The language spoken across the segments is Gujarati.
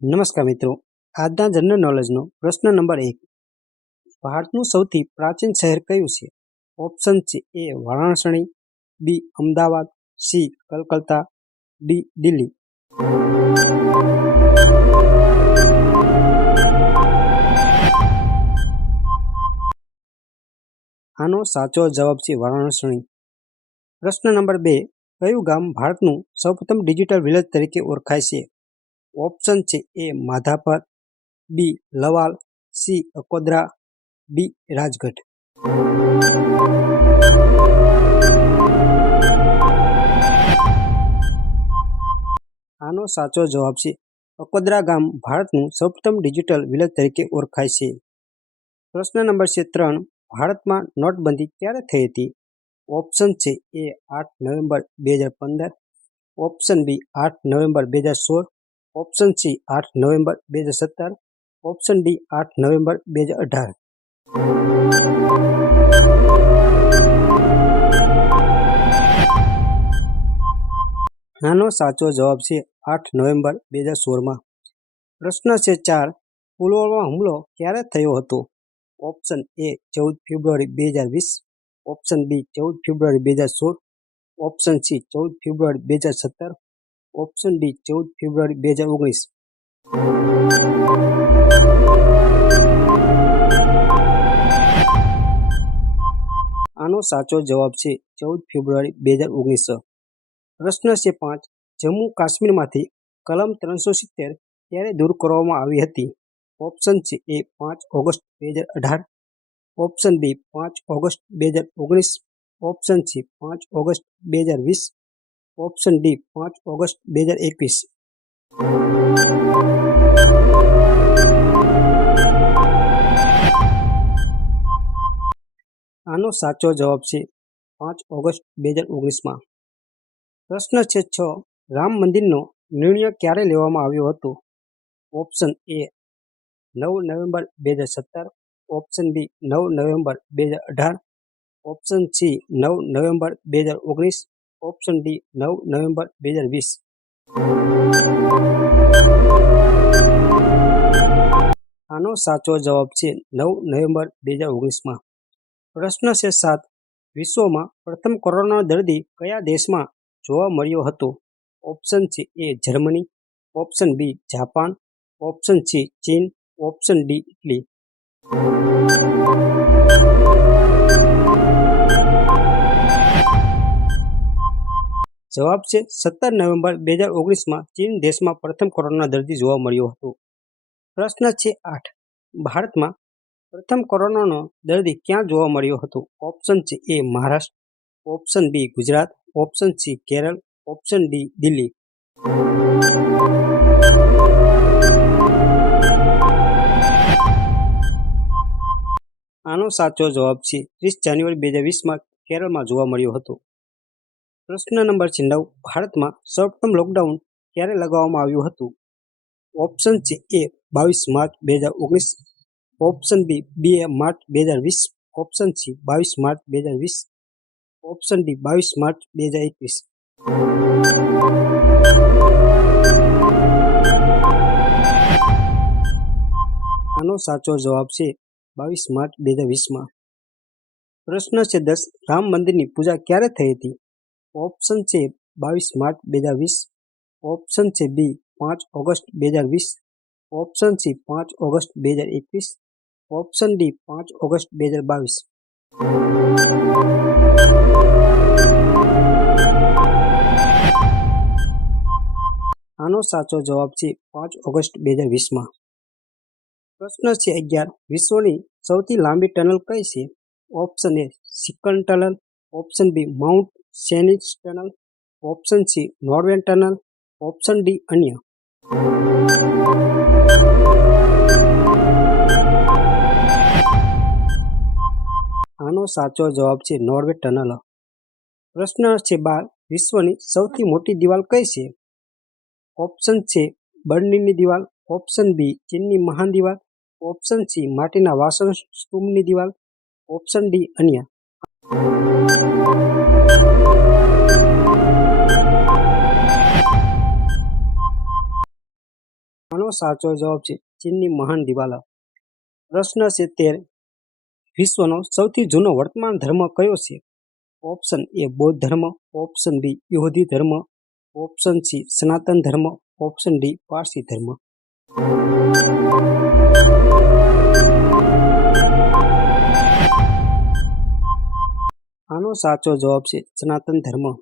નમસ્કાર મિત્રો, આજના જનરલ નોલેજનો પ્રશ્ન નંબર 1. ભારતનું સૌથી પ્રાચીન શહેર કયું છે? ઓપ્શન છે એ વારાણસી, બી અમદાવાદ, સી કલકત્તા, ડી દિલ્હી. આનો સાચો જવાબ છે વારાણસી. પ્રશ્ન નંબર 2. કયું ગામ ભારતનું સૌપ્રથમ ડિજિટલ વિલેજ તરીકે ઓળખાય છે? ઓપ્શન છે એ માધાપર, બી લવાલ, સી અકોદરા, ડી રાજગઢ. આનો સાચો જવાબ છે અકોદરા ગામ ભારતનું સૌપ્રથમ ડિજિટલ વિલેજ તરીકે ઓળખાય છે. પ્રશ્ન નંબર 3. ભારતમાં નોટબંધી ક્યારે થઈ હતી? ઓપ્શન છે A 8 November 2015, option B 8 November 2016, option C 8 November 2017, option D 8 November 2018. આનો સાચો જવાબ છે 8 નવેમ્બર 2016માં. પ્રશ્ન છે 4. પુલવામા હુમલો ક્યારે થયો હતો? Option A 14 February 2020, option B 14 February 2016, option C 14 February 2017, option D 14 February 2019. આનો સાચો જવાબ છે 14 ફેબ્રુઆરી 2019. પ્રશ્ન છે 5. જમ્મુ કાશ્મીરમાંથી કલમ 370 ક્યારે દૂર કરવામાં આવી હતી? ઓપ્શન છે A 5 August 2018, option B 5 August 2019, option C 5 August 2020, option D 5 August 2021. આનો સાચો જવાબ છે 5 ઓગસ્ટ 2019માં. પ્રશ્ન છે 6. રામ મંદિરનો નિર્ણય ક્યારે લેવામાં આવ્યો હતો? Option A 9 November 2017, option B 9 November 2018, option C 9 November 2019, option D 9 November 2020. આનો સાચો જવાબ છે 9 નવેમ્બર 2019માં. પ્રશ્ન છે 7. વિશ્વમાં પ્રથમ કોરોના દર્દી કયા દેશમાં જોવા મળ્યો હતો? ઓપ્શન છે A Germany, option B Japan, option C ચીન, ઓપ્શન ડી ઇટલી. જવાબ છે 17 નવેમ્બર 2019માં ચીન દેશમાં પ્રથમ કોરોના દર્દી જોવા મળ્યો હતો. પ્રશ્ન છે 8. ભારતમાં પ્રથમ કોરોનાનો દર્દી ક્યાં જોવા મળ્યો હતો? ઓપ્શન છે A Maharashtra, option B Gujarat, option C Kerala, option D Delhi. આનો સાચો જવાબ છે 30 જાન્યુઆરી 2020માં કેરળમાં જોવા મળ્યો હતો. પ્રશ્ન નંબર 9. ભારતમાં સૌપ્રથમ લોકડાઉન ક્યારે લગાવવામાં આવ્યું હતું? ઓપ્શન છે A 22 March 2019, option B 2 March 2020, option C 22 March 2020, option D 22 March 2021. આનો સાચો જવાબ છે 22 માર્ચ 2020માં. પ્રશ્ન છે 10. રામ મંદિરની પૂજા ક્યારે થઈ હતી? ઓપ્શન છે 22 માર્ચ 2020, ઓપ્શન છે બી 5 August 2020, option C 5 August 2021, option D 5 August 2022. આનો સાચો જવાબ છે 5 ઓગસ્ટ 2020માં. પ્રશ્ન છે 11. વિશ્વની સૌથી લાંબી ટનલ કઈ છે? Option A Seikan tunnel, option B Mount Cenis tunnel, option C નોર્વેન ટનલ, ઓપ્શન ડી અન્ય. આનો સાચો જવાબ છે નોર્વે ટનલ. પ્રશ્ન છે 12. વિશ્વની સૌથી મોટી દિવાલ કઈ છે? ઓપ્શન છે બર્લિનની દિવાલ, ઓપ્શન બી ચીનની મહાન દિવાલ, ઓપ્શન સી માટીના વાસણ સ્તૂપની દિવાલ, ઓપ્શન ડી અન્ય. આનો આનો સાચો જવાબ છે ચીનની મહાન દિવાલો. પ્રશ્ન છે 13. વિશ્વનો સૌથી જૂનો વર્તમાન ધર્મ કયો છે? ઓપ્શન એ બૌદ્ધ ધર્મ, ઓપ્શન બી યહૂદી ધર્મ, ઓપ્શન સી સનાતન ધર્મ, ઓપ્શન ડી પારસી ધર્મ. આનો સાચો જવાબ છે સનાતન ધર્મ.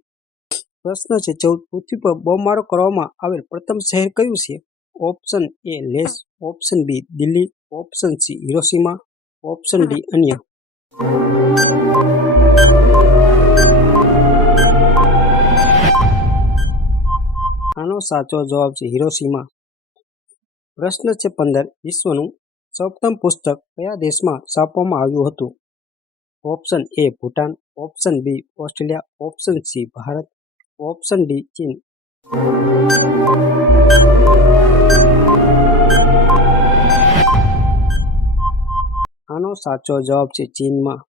પ્રશ્ન છે 14. પૃથ્વી પર બોમ્બમારો કરવામાં આવેલ પ્રથમ શહેર કયું છે? ઓપ્શન એ લેસ, option B Delhi, option C Hiroshima, option D અન્ય. આનો સાચો જવાબ છે હિરોશિમા. પ્રશ્ન છે 15. વિશ્વનું સૌપ્રથમ પુસ્તક કયા દેશમાં છાપવામાં આવ્યું હતું? Option A Bhutan, option B Australia, option C Bharat, option D ચીન. આનો સાચો જવાબ છે ચીનમાં.